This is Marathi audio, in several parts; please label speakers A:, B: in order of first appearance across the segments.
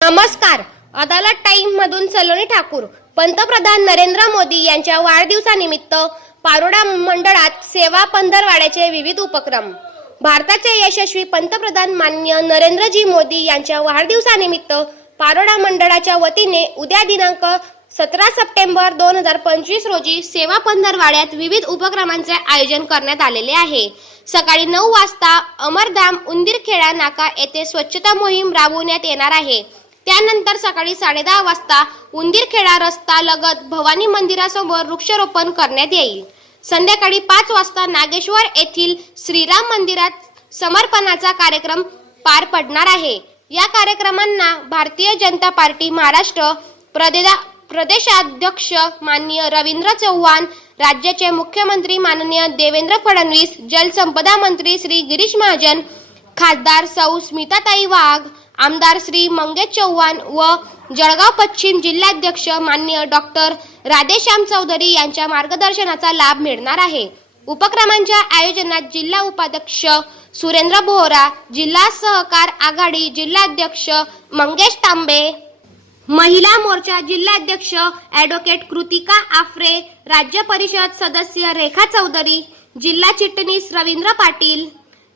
A: नमस्कार. अदालत टाइम मधून सलोनी ठाकूर पंतप्रधान नरेंद्र मोदी यांच्या वाढदिवसानिमित्त पारोडा मंडळात सेवा पंधरवाड्याचे विविध उपक्रम. भारताचे यशस्वी पंतप्रधान मान्य नरेंद्रजी मोदी यांच्या वाढदिवसानिमित्त पारोडा मंडळाच्या वतीने उद्या दिनांक सतरा सप्टेंबर दोन हजार पंचवीस रोजी सेवा पंधरवाड्यात विविध उपक्रमांचे आयोजन करण्यात आलेले आहे. सकाळी नऊ वाजता अमरधाम उंदीरखेडा नाका येथे स्वच्छता मोहीम राबवण्यात येणार आहे. त्यानंतर सकाळी साडेदहा वाजता उंदीरखेडा रस्ता लगत भवानी मंदिरासमोर वृक्षारोपण करण्यात येईल. संध्याकाळी पाच वाजता नागेश्वर येथील श्रीराम मंदिरात समर्पणाचा कार्यक्रम पार पडणार आहे. या कार्यक्रमांना भारतीय जनता पार्टी महाराष्ट्र प्रदेदा प्रदेशाध्यक्ष माननीय रवींद्र चव्हाण राज्याचे मुख्यमंत्री माननीय देवेंद्र फडणवीस जलसंपदा मंत्री श्री गिरीश महाजन खासदार सौ स्मिताताई वाघ आमदार श्री मंगेश चव्हाण व जळगाव पश्चिम जिल्हाध्यक्ष माननीय डॉक्टर राधेश्याम चौधरी यांच्या मार्गदर्शनाचा लाभ मिळणार आहे. उपक्रमांच्या आयोजनात जिल्हा उपाध्यक्ष सुरेंद्र बोहरा जिल्हा सहकार आघाडी जिल्हाध्यक्ष मंगेश तांबे महिला मोर्चा जिल्हाध्यक्ष ॲडव्होकेट कृतिका आफरे राज्य परिषद सदस्य रेखा चौधरी जिल्हा चिटणीस रवींद्र पाटील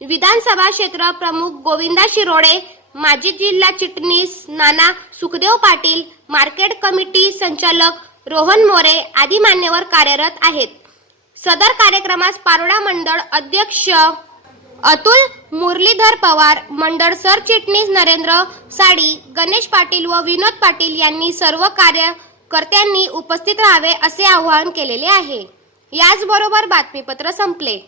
A: विधानसभा क्षेत्र प्रमुख गोविंदा शिरोडे माजी जिल्हा चिटणीस नाना सुखदेव पाटील मार्केट कमिटी संचालक रोहन मोरे आदी मान्यवर कार्यरत आहेत. सदर कार्यक्रमास पारोडा मंडळ अध्यक्ष अतुल मुरलीधर पवार मंडळ सरचिटणीस नरेंद्र साडी गणेश पाटील व विनोद पाटील यांनी सर्व कार्यकर्त्यांनी उपस्थित राहावे असे आवाहन केलेले आहे. याचबरोबर बातमीपत्र संपले.